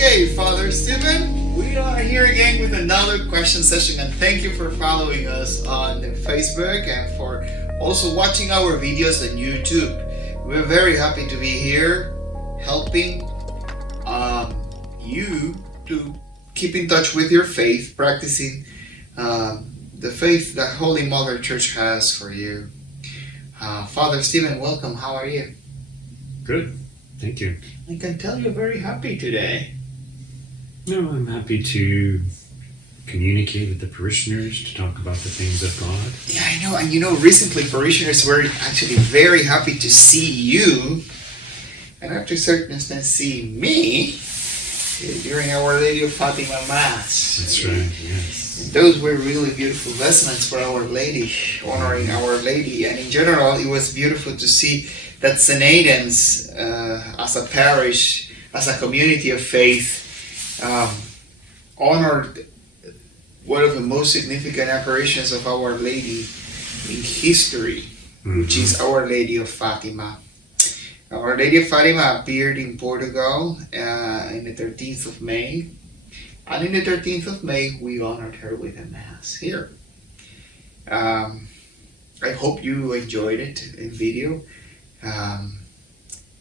Okay, Father Stephen, we are here again with another question session, and thank you for following us on Facebook and for also watching our videos on YouTube. We're very happy to be here helping you to keep in touch with your faith, practicing the faith that Holy Mother Church has for you. Father Stephen, welcome. How are you? Good, thank you. I can tell you're very happy today. No, I'm happy to communicate with the parishioners to talk about the things of God. Yeah, I know. And recently parishioners were actually very happy to see you, and after a certain extent see me during Our Lady of Fatima Mass. That's right, yes. Those were really beautiful vestments for Our Lady, honoring Our Lady. And in general, it was beautiful to see that St. Aidan's, as a parish, as a community of faith, honored one of the most significant apparitions of Our Lady in history, which is Our Lady of Fatima. Our Lady of Fatima appeared in Portugal in the 13th of May. And in the 13th of May, we honored her with a Mass here. I hope you enjoyed it in video.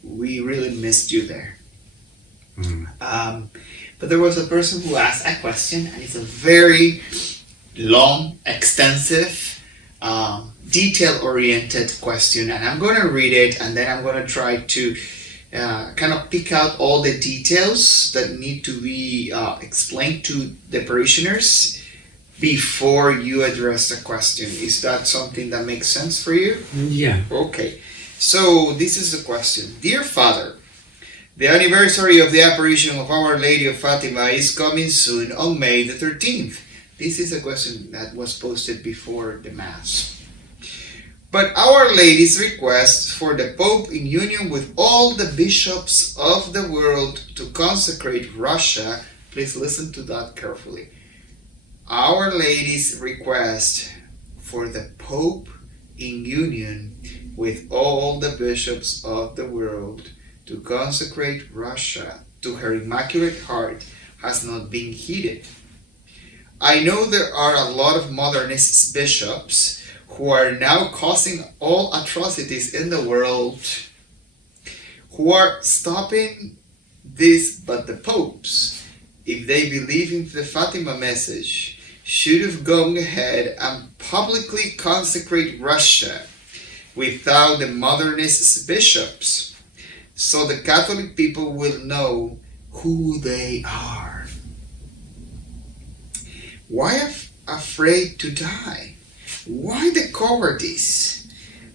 We really missed you there. But there was a person who asked a question, and it's a very long, extensive, detail-oriented question, and I'm going to read it, and then I'm going to try to kind of pick out all the details that need to be explained to the parishioners before you address the question. Is that something that makes sense for you? Yeah. Okay. So this is the question. Dear Father, the anniversary of the apparition of Our Lady of Fatima is coming soon on May the 13th. This is a question that was posted before the Mass. But Our Lady's request for the Pope, in union with all the bishops of the world, to consecrate Russia, please listen to that carefully. Our Lady's request for the Pope, in union with all the bishops of the world, to consecrate Russia to her Immaculate Heart has not been heeded. I know there are a lot of modernist bishops who are now causing all atrocities in the world, who are stopping this, but the popes, if they believe in the Fatima message, should have gone ahead and publicly consecrate Russia without the modernist bishops, so the Catholic people will know who they are. Why afraid to die? Why the cowardice?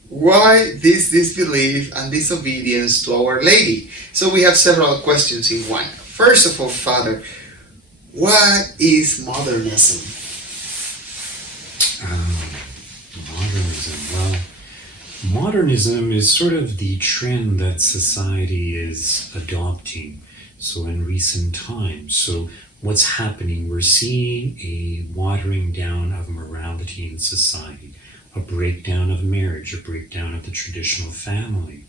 Why this disbelief and disobedience to Our Lady? So we have several questions in one. First of all, Father, what is modernism? Modernism. Well, modernism is sort of the trend that society is adopting. So in recent times, so what's happening? We're seeing a watering down of morality in society, a breakdown of marriage, a breakdown of the traditional family,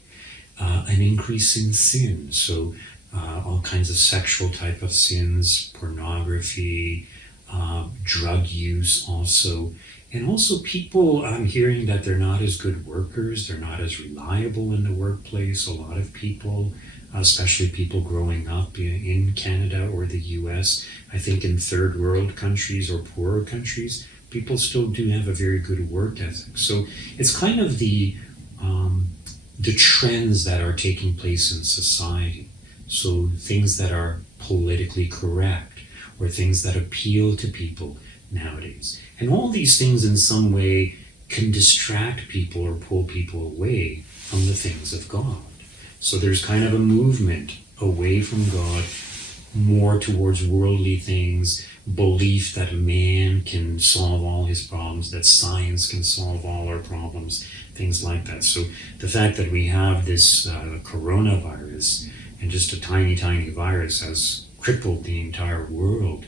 an increase in sin. So all kinds of sexual type of sins, pornography, drug use also. And also people, I'm hearing that they're not as good workers, they're not as reliable in the workplace. A lot of people, especially people growing up in Canada or the US, I think in third world countries or poorer countries, people still do have a very good work ethic. So it's kind of the trends that are taking place in society. So things that are politically correct or things that appeal to people nowadays. And all these things in some way can distract people or pull people away from the things of God. So there's kind of a movement away from God, more towards worldly things, belief that man can solve all his problems, that science can solve all our problems, things like that. So the fact that we have this coronavirus, and just a tiny, tiny virus, has crippled the entire world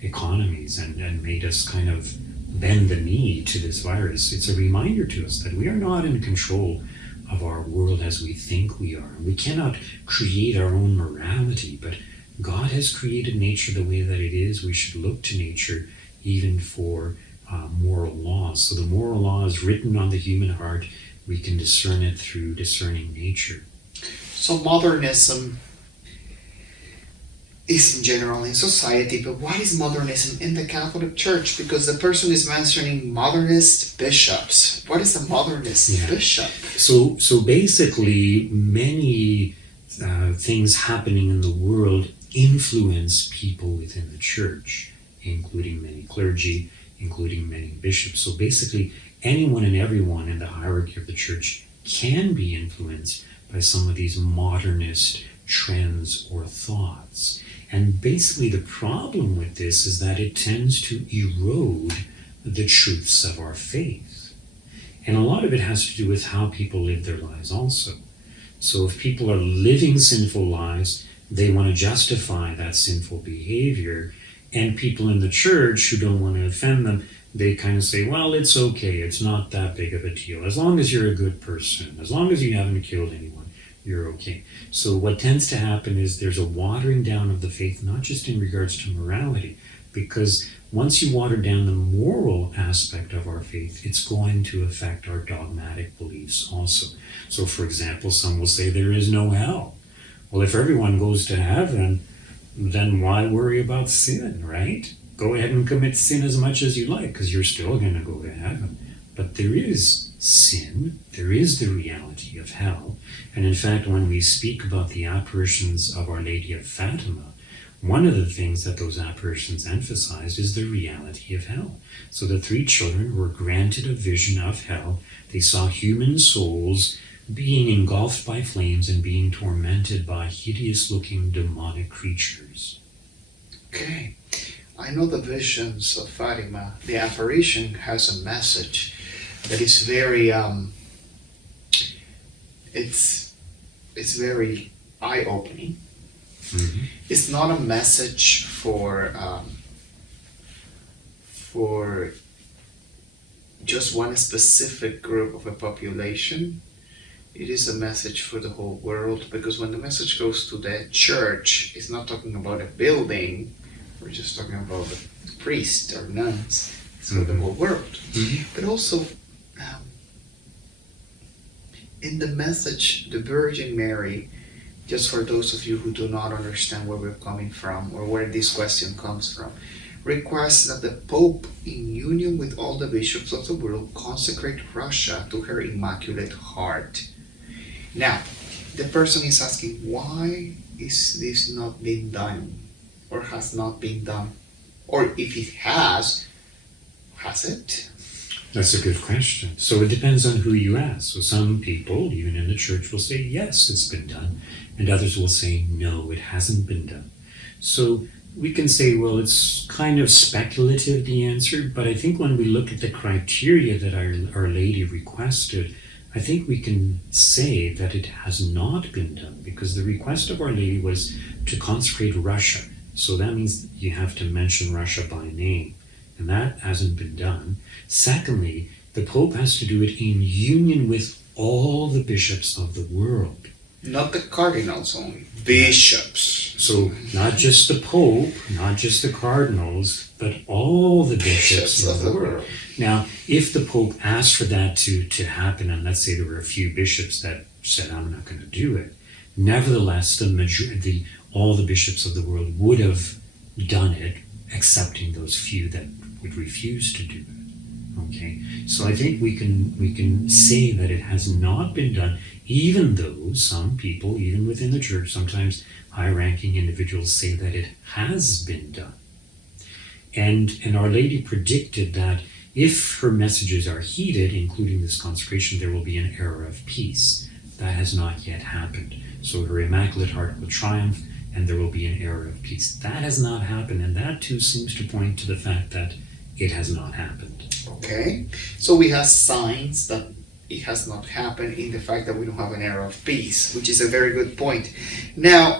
economies and made us kind of bend the knee to this virus. It's a reminder to us that we are not in control of our world as we think we are. We cannot create our own morality, but God has created nature the way that it is. We should look to nature even for moral laws. So the moral law is written on the human heart. We can discern it through discerning nature. So modernism is in general in society, but what is modernism in the Catholic Church? Because the person is mentioning modernist bishops. What is a modernist bishop? So basically, many things happening in the world influence people within the church, including many clergy, including many bishops. So basically, anyone and everyone in the hierarchy of the church can be influenced by some of these modernist trends or thoughts. And basically the problem with this is that it tends to erode the truths of our faith. And a lot of it has to do with how people live their lives also. So if people are living sinful lives, they want to justify that sinful behavior. And people in the church who don't want to offend them, they kind of say, well, it's okay, it's not that big of a deal. As long as you're a good person, as long as you haven't killed anyone, you're okay. So what tends to happen is there's a watering down of the faith, not just in regards to morality, because once you water down the moral aspect of our faith, it's going to affect our dogmatic beliefs also. So for example, some will say there is no hell. Well, if everyone goes to heaven, then why worry about sin, right? Go ahead and commit sin as much as you like, because you're still going to go to heaven. But there is sin, there is the reality of hell. And in fact, when we speak about the apparitions of Our Lady of Fatima, one of the things that those apparitions emphasized is the reality of hell. So the three children were granted a vision of hell. They saw human souls being engulfed by flames and being tormented by hideous-looking demonic creatures. Okay. I know the visions of Fatima. The apparition has a message that is very it's very eye-opening. Mm-hmm. It's not a message for just one specific group of a population. It is a message for the whole world, because when the message goes to the church, it's not talking about a building. We're just talking about a priest or nuns. It's for the whole world. Mm-hmm. But also, in the message, the Virgin Mary, just for those of you who do not understand where we're coming from or where this question comes from, requests that the Pope, in union with all the bishops of the world, consecrate Russia to her Immaculate Heart. Now, the person is asking, why is this not being done? Or has not been done? Or if it has it? That's a good question. So it depends on who you ask. So some people, even in the church, will say, yes, it's been done. And others will say, no, it hasn't been done. So we can say, well, it's kind of speculative, the answer. But I think when we look at the criteria that Our Lady requested, I think we can say that it has not been done, because the request of Our Lady was to consecrate Russia. So that means you have to mention Russia by name, and that hasn't been done. Secondly, the Pope has to do it in union with all the bishops of the world. Not the cardinals only, bishops. So not just the Pope, not just the cardinals, but all the bishops of the world. Now, if the Pope asked for that to happen, and let's say there were a few bishops that said, I'm not going to do it, nevertheless, all the bishops of the world would have done it, excepting those few that would refuse to do it. Okay, so I think we can say that it has not been done, even though some people, even within the church, sometimes high-ranking individuals say that it has been done. And Our Lady predicted that if her messages are heeded, including this consecration, there will be an era of peace. That has not yet happened. So her Immaculate Heart will triumph, and there will be an era of peace. That has not happened, and that too seems to point to the fact that it has not happened. Okay, so we have signs that it has not happened in the fact that we don't have an era of peace, which is a very good point. Now,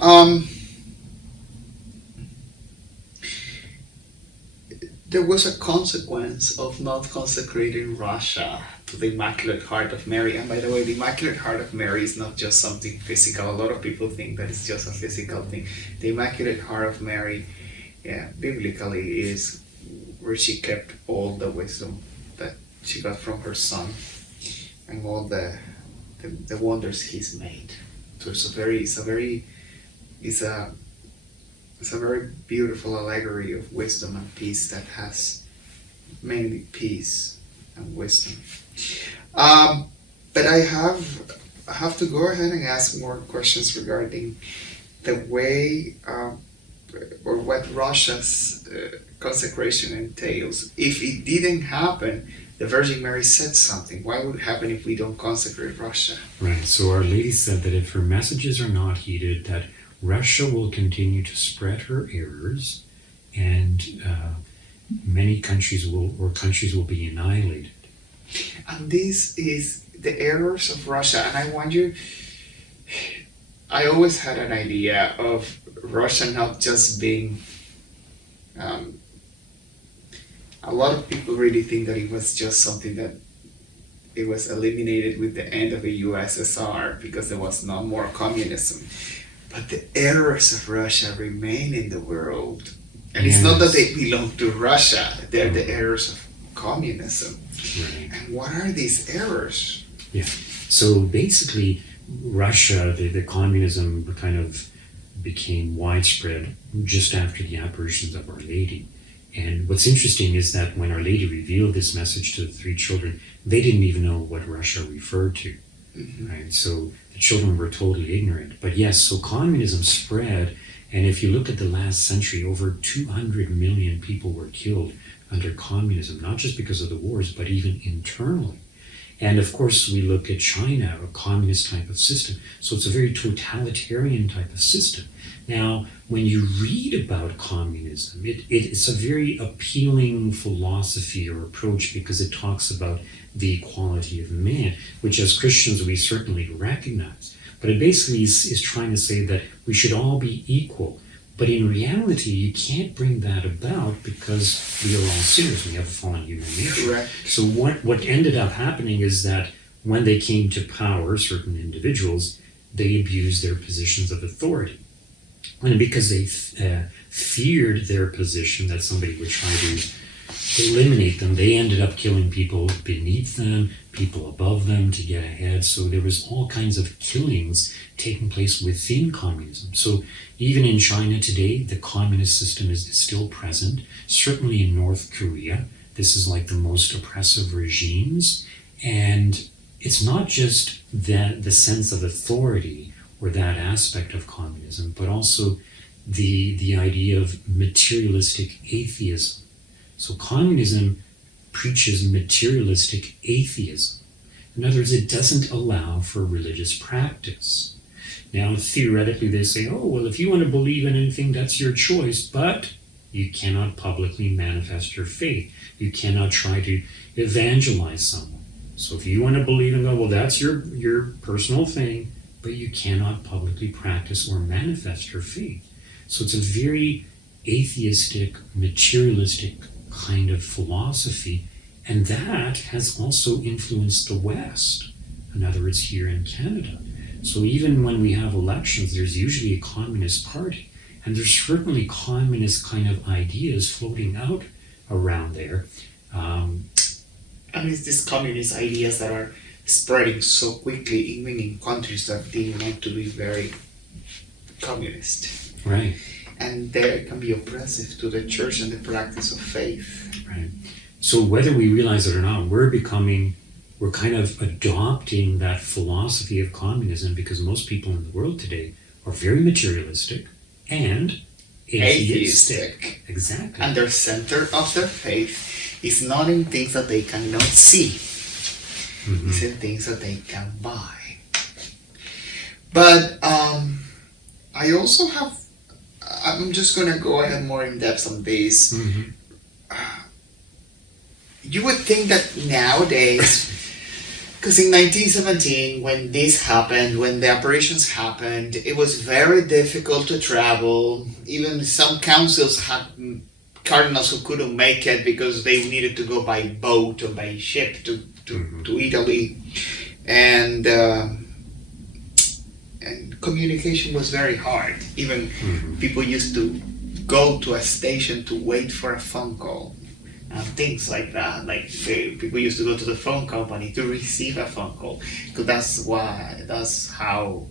there was a consequence of not consecrating Russia to the Immaculate Heart of Mary. And by the way, the Immaculate Heart of Mary is not just something physical. A lot of people think that it's just a physical thing. The Immaculate Heart of Mary, biblically, is where she kept all the wisdom that she got from her Son and all the wonders He's made. So it's a very beautiful allegory of wisdom and peace that has mainly peace and wisdom. But I have to go ahead and ask more questions regarding the way or what Russia's consecration entails. If it didn't happen, the Virgin Mary said something. Why would it happen if we don't consecrate Russia? Right. So Our Lady said that if her messages are not heeded, that Russia will continue to spread her errors, and many countries will be annihilated. And this is the errors of Russia. And I always had an idea of Russia not just being. A lot of people really think that it was just something that it was eliminated with the end of the USSR because there was no more communism. But the errors of Russia remain in the world. And it's not that they belong to Russia, they're the errors of communism. Right. And what are these errors? Yeah. So basically, Russia, the communism kind of became widespread just after the apparitions of Our Lady. And what's interesting is that when Our Lady revealed this message to the three children, they didn't even know what Russia referred to. Mm-hmm. Right? So the children were totally ignorant. But yes, so communism spread, and if you look at the last century, over 200 million people were killed under communism, not just because of the wars, but even internally. And of course, we look at China, a communist type of system. So it's a very totalitarian type of system. Now, when you read about communism, it's a very appealing philosophy or approach because it talks about the equality of man, which as Christians we certainly recognize. But it basically is trying to say that we should all be equal. But in reality, you can't bring that about because we are all sinners. We have a fallen human nature. Correct. So what ended up happening is that when they came to power, certain individuals, they abused their positions of authority. And because they feared their position that somebody would try to eliminate them, they ended up killing people beneath them, people above them to get ahead. So there was all kinds of killings taking place within communism. So even in China today, the communist system is still present. Certainly in North Korea, this is like the most oppressive regimes. And it's not just the sense of authority or that aspect of communism, but also the idea of materialistic atheism. So communism preaches materialistic atheism. In other words, it doesn't allow for religious practice. Now, theoretically, they say, oh, well, if you want to believe in anything, that's your choice, but you cannot publicly manifest your faith. You cannot try to evangelize someone. So if you want to believe in God, well, that's your personal thing, but you cannot publicly practice or manifest your faith. So it's a very atheistic, materialistic kind of philosophy, and that has also influenced the West. In other words, here in Canada. So even when we have elections, there's usually a communist party, and there's certainly communist kind of ideas floating out around there. And it's these communist ideas that are spreading so quickly, even in countries that deem not to be very communist. Right. And they can be oppressive to the church and the practice of faith. Right. So whether we realize it or not, we're kind of adopting that philosophy of communism because most people in the world today are very materialistic and atheistic. Exactly. And their center of their faith is not in things that they cannot see. Mm-hmm. It's in things that they can buy. But I also have, I'm just going to go ahead more in depth on this. Mm-hmm. You would think that nowadays, because in 1917, when this happened, when the apparitions happened, it was very difficult to travel. Even some councils had cardinals who couldn't make it because they needed to go by boat or by ship to to Italy, and communication was very hard. Even people used to go to a station to wait for a phone call and things like that. Like people used to go to the phone company to receive a phone call, because that's how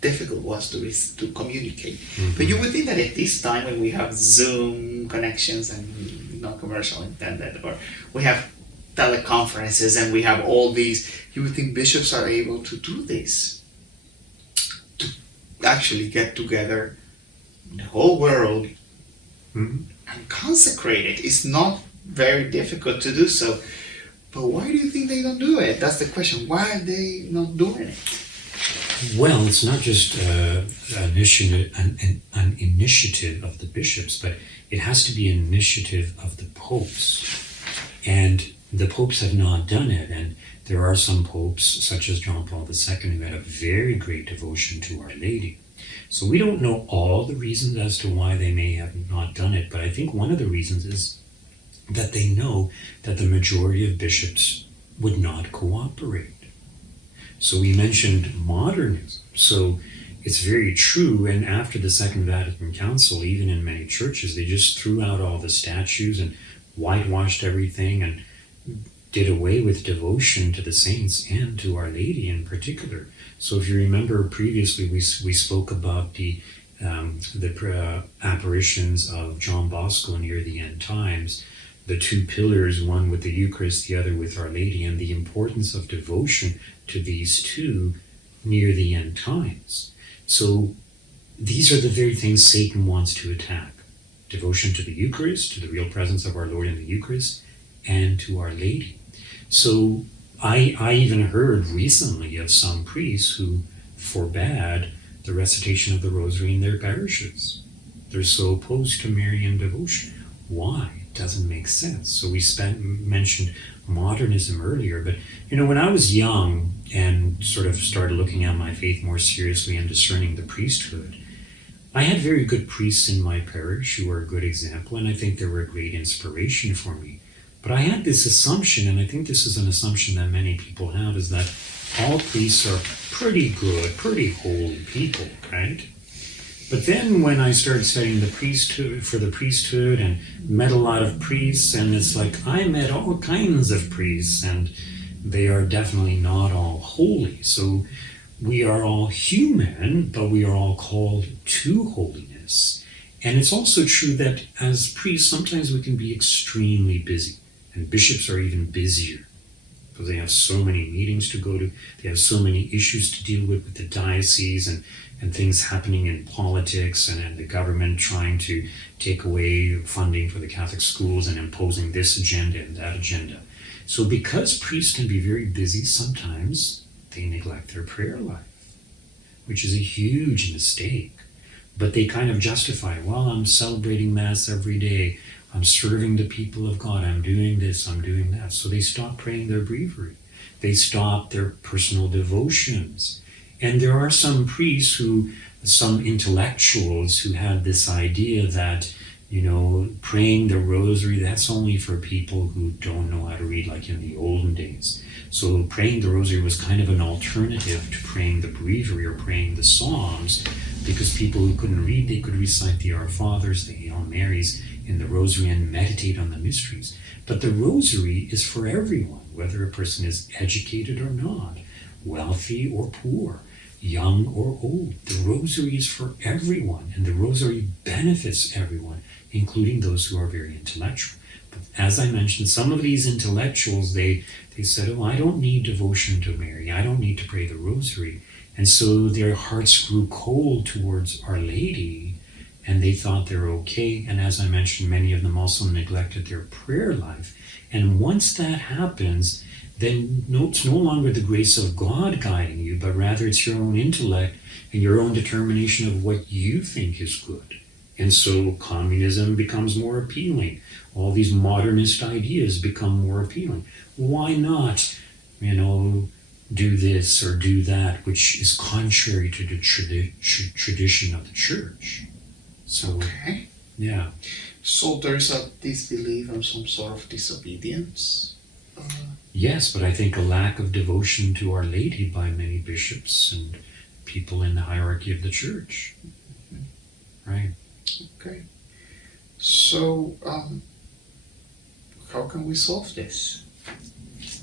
difficult it was to communicate. But you would think that at this time, when we have Zoom connections and non-commercial intended, or we have teleconferences and we have all these, you would think bishops are able to do this, to actually get together the whole world and consecrate it. It's not very difficult to do so. But why do you think they don't do it? That's the question. Why are they not doing it? Well, it's not just an initiative of the bishops, but it has to be an initiative of the popes. And the popes have not done it. And there are some popes, such as John Paul II, who had a very great devotion to Our Lady. So we don't know all the reasons as to why they may have not done it, but I think one of the reasons is that they know that the majority of bishops would not cooperate. So we mentioned modernism. So it's very true, and after the Second Vatican Council, even in many churches, they just threw out all the statues and whitewashed everything and did away with devotion to the saints and to Our Lady in particular. So if you remember previously, we spoke about the apparitions of John Bosco near the end times, the two pillars, one with the Eucharist, the other with Our Lady, and the importance of devotion to these two near the end times. So these are the very things Satan wants to attack: devotion to the Eucharist, to the real presence of our Lord in the Eucharist, and to Our Lady. So I even heard recently of some priests who forbade the recitation of the Rosary in their parishes. They're so opposed to Marian devotion. Why? It doesn't make sense. So we mentioned modernism earlier, but when I was young and sort of started looking at my faith more seriously and discerning the priesthood, I had very good priests in my parish who were a good example, and I think they were a great inspiration for me. But I had this assumption, and I think this is an assumption that many people have, is that all priests are pretty good, pretty holy people, right? But then when I started studying the priesthood and met a lot of priests, and it's like I met all kinds of priests, and they are definitely not all holy. So we are all human, but we are all called to holiness. And it's also true that as priests, sometimes we can be extremely busy. And bishops are even busier because they have so many meetings to go to. They have so many issues to deal with the diocese and things happening in politics and the government trying to take away funding for the Catholic schools and imposing this agenda and that agenda. So because priests can be very busy, sometimes they neglect their prayer life, which is a huge mistake. But they kind of justify, well, I'm celebrating Mass every day. I'm serving the people of God. I'm doing this, I'm doing that. So they stop praying their breviary. They stop their personal devotions. And there are some priests some intellectuals who had this idea that, praying the rosary, that's only for people who don't know how to read, like in the olden days. So praying the rosary was kind of an alternative to praying the breviary or praying the Psalms, because people who couldn't read, they could recite the Our Fathers, the Hail Marys in the rosary and meditate on the mysteries. But the rosary is for everyone, whether a person is educated or not, wealthy or poor, young or old. The rosary is for everyone, and the rosary benefits everyone, including those who are very intellectual. But as I mentioned, some of these intellectuals, they said, oh, I don't need devotion to Mary. I don't need to pray the rosary. And so their hearts grew cold towards Our Lady, and they thought they're okay. And as I mentioned, many of them also neglected their prayer life. And once that happens, then it's no longer the grace of God guiding you, but rather it's your own intellect and your own determination of what you think is good. And so communism becomes more appealing. All these modernist ideas become more appealing. Why not, do this or do that, which is contrary to the tradition of the church? So, okay. Yeah. So there's a disbelief and some sort of disobedience Yes, but I think a lack of devotion to Our Lady by many bishops and people in the hierarchy of the church. Right. Okay. So, how can we solve this?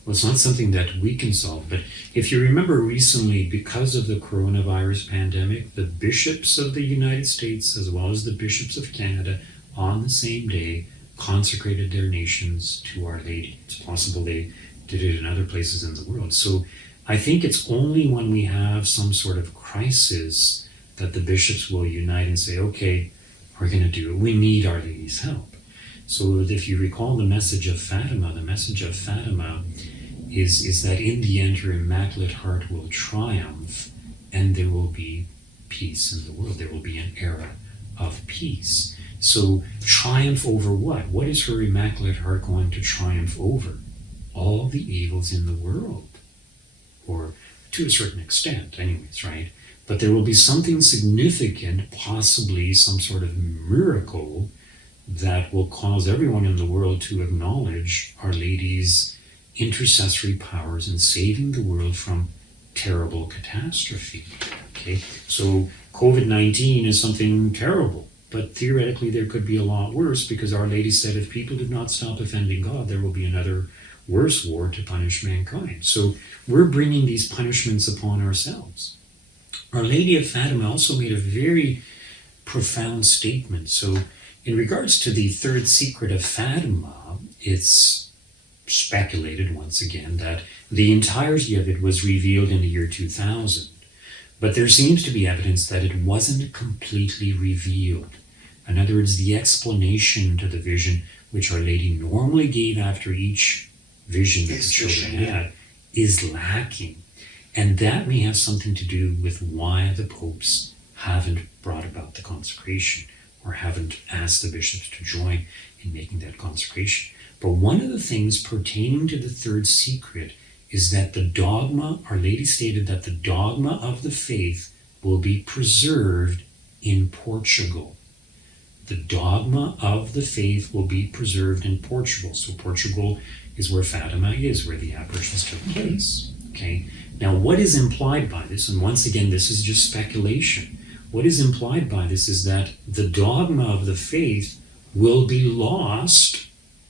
Well, it's not something that we can solve, but if you remember recently, because of the coronavirus pandemic, the bishops of the United States, as well as the bishops of Canada, on the same day, consecrated their nations to Our Lady. It's possible they did it in other places in the world. So I think it's only when we have some sort of crisis that the bishops will unite and say, okay, we're going to do it. We need Our Lady's help. So if you recall the message of Fatima is that in the end her Immaculate Heart will triumph and there will be peace in the world. There will be an era of peace. So triumph over what? What is her Immaculate Heart going to triumph over? All the evils in the world. Or to a certain extent, anyways, right? But there will be something significant, possibly some sort of miracle that will cause everyone in the world to acknowledge Our Lady's intercessory powers in saving the world from terrible catastrophe. Okay, so COVID-19 is something terrible, but theoretically there could be a lot worse, because Our Lady said if people did not stop offending God, there will be another worse war to punish mankind. So we're bringing these punishments upon ourselves. Our Lady of Fatima also made a very profound statement. So in regards to the third secret of Fatima, it's speculated once again that the entirety of it was revealed in the year 2000. But there seems to be evidence that it wasn't completely revealed. In other words, the explanation to the vision, which Our Lady normally gave after each vision that the children had, is lacking. And that may have something to do with why the popes haven't brought about the consecration or haven't asked the bishops to join in making that consecration. But one of the things pertaining to the third secret is that the dogma, Our Lady stated that the dogma of the faith will be preserved in Portugal. The dogma of the faith will be preserved in Portugal. So Portugal is where Fatima is, where the apparitions took place. Okay. Now, what is implied by this? And once again, this is just speculation. What is implied by this is that the dogma of the faith will be lost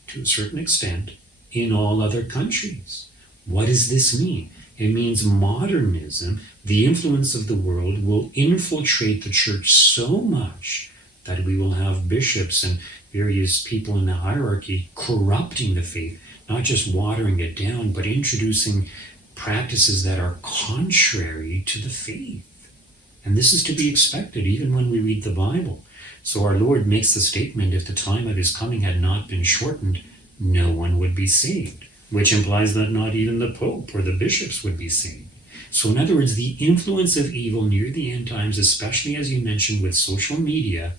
to a certain extent in all other countries. What does this mean? It means modernism, the influence of the world, will infiltrate the church so much that we will have bishops and various people in the hierarchy corrupting the faith, not just watering it down, but introducing practices that are contrary to the faith. And this is to be expected even when we read the Bible. So our Lord makes the statement, if the time of his coming had not been shortened, no one would be saved, which implies that not even the Pope or the bishops would be saved. So in other words, the influence of evil near the end times, especially as you mentioned with social media,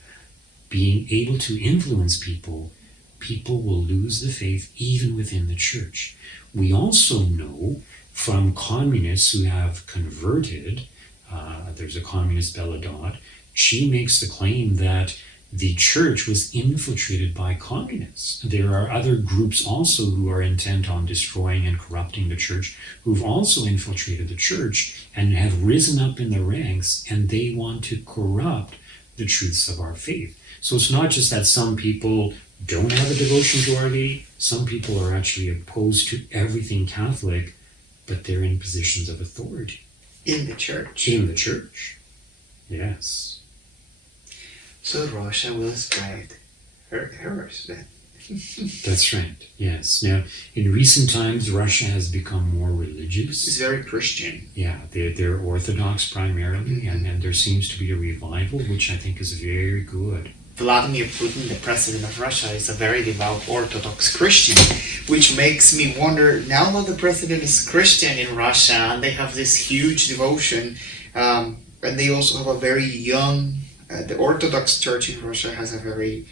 being able to influence people, people will lose the faith even within the church. We also know from communists who have converted, there's a communist, Belladot, she makes the claim that the church was infiltrated by communists. There are other groups also who are intent on destroying and corrupting the church, who've also infiltrated the church and have risen up in the ranks, and they want to corrupt the truths of our faith. So it's not just that some people don't have a devotion to Our Lady, some people are actually opposed to everything Catholic, but they're in positions of authority. In the church. In the church, yes. So Russia will spread hers then. That's right, yes. Now, in recent times, Russia has become more religious. It's very Christian. Yeah, they're Orthodox primarily, and there seems to be a revival, which I think is very good. Vladimir Putin, the president of Russia, is a very devout Orthodox Christian, which makes me wonder, now that the president is Christian in Russia, and they have this huge devotion, and they also have a very young, the Orthodox Church in Russia has a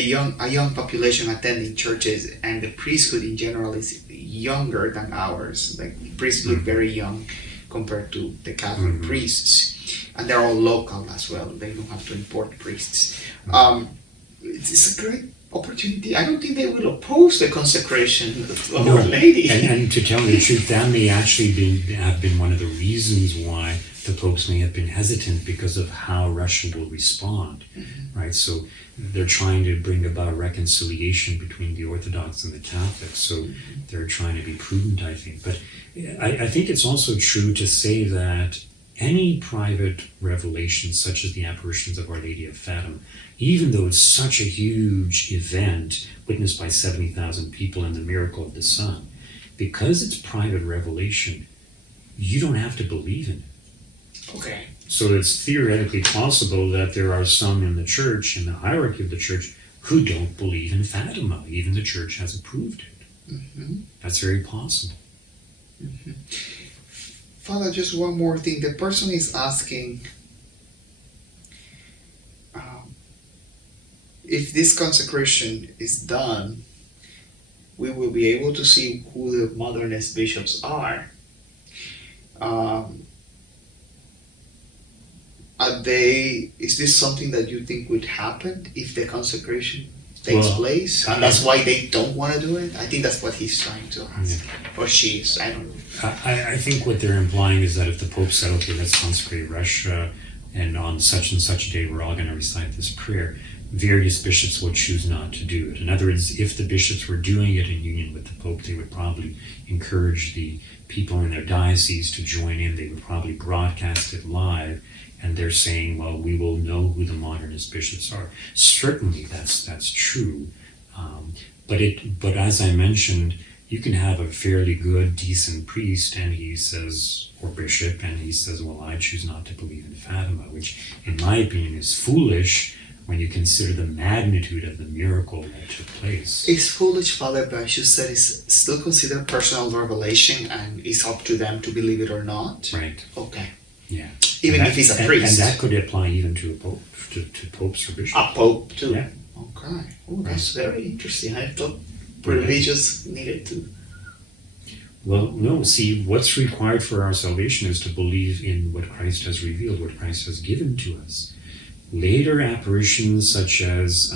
young population attending churches, and the priesthood in general is younger than ours. Like the priesthood very young compared to the Catholic priests, and they're all local as well. They don't have to import priests. It's a great opportunity, I don't think they will oppose the consecration of No, Our Lady. and to tell you the truth, that may actually have been one of the reasons why the popes may have been hesitant, because of how Russia will respond, right? So they're trying to bring about reconciliation between the Orthodox and the Catholics. So they're trying to be prudent, I think. But I think it's also true to say that any private revelation, such as the apparitions of Our Lady of Fatima, even though it's such a huge event witnessed by 70,000 people and the miracle of the sun, because it's private revelation, you don't have to believe in it. Okay. So it's theoretically possible that there are some in the church, in the hierarchy of the church, who don't believe in Fatima. Even the church has approved it. That's very possible. Father, just one more thing. The person is asking if this consecration is done, we will be able to see who the modernist bishops are. Is this something that you think would happen if the consecration takes place? And that's why they don't want to do it? I think that's what he's trying to ask. Or she is, I don't know. I think what they're implying is that if the Pope said, okay, let's consecrate Russia, and on such and such a day we're all going to recite this prayer, various bishops would choose not to do it. In other words, if the bishops were doing it in union with the Pope, they would probably encourage the people in their diocese to join in. They would probably broadcast it live, and they're saying, well, we will know who the modernist bishops are. Certainly that's true. But as I mentioned, you can have a fairly good, decent priest, and he says, or bishop, and he says, well, I choose not to believe in Fatima, which in my opinion is foolish when you consider the magnitude of the miracle that took place. It's foolish, Father, but you said it's still considered personal revelation, and it's up to them to believe it or not. Right. Okay. Yeah. Even if he's a priest. And that could apply even to a pope, to popes or bishops. A pope too. Yeah. Okay. Oh, that's very interesting. I thought religious needed to. Well, no. See, what's required for our salvation is to believe in what Christ has revealed, what Christ has given to us. Later apparitions, such as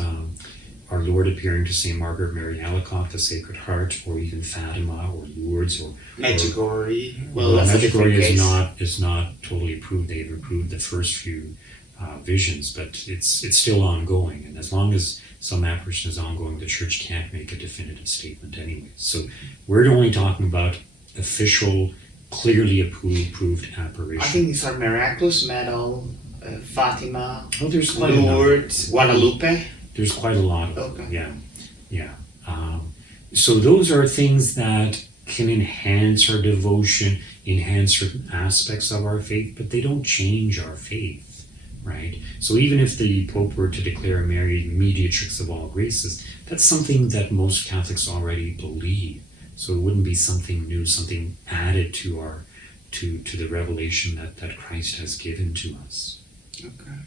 our Lord appearing to St. Margaret Mary Alacoque, the Sacred Heart, or even Fatima or Lourdes, or Medjugorje. Well, Medjugorje is not totally approved. They've approved the first few visions, but it's still ongoing. And as long as some apparition is ongoing, the Church can't make a definitive statement anyway. So we're only talking about official, clearly approved apparitions. I think these are Miraculous Medal, Fatima, Oh, there's quite Lourdes, Guadalupe. There's quite a lot of them. Okay. Yeah. So those are things that can enhance our devotion, enhance certain aspects of our faith, but they don't change our faith, right? So even if the Pope were to declare Mary mediatrix of all graces, that's something that most Catholics already believe. So it wouldn't be something new, something added to our to the revelation that Christ has given to us. Okay.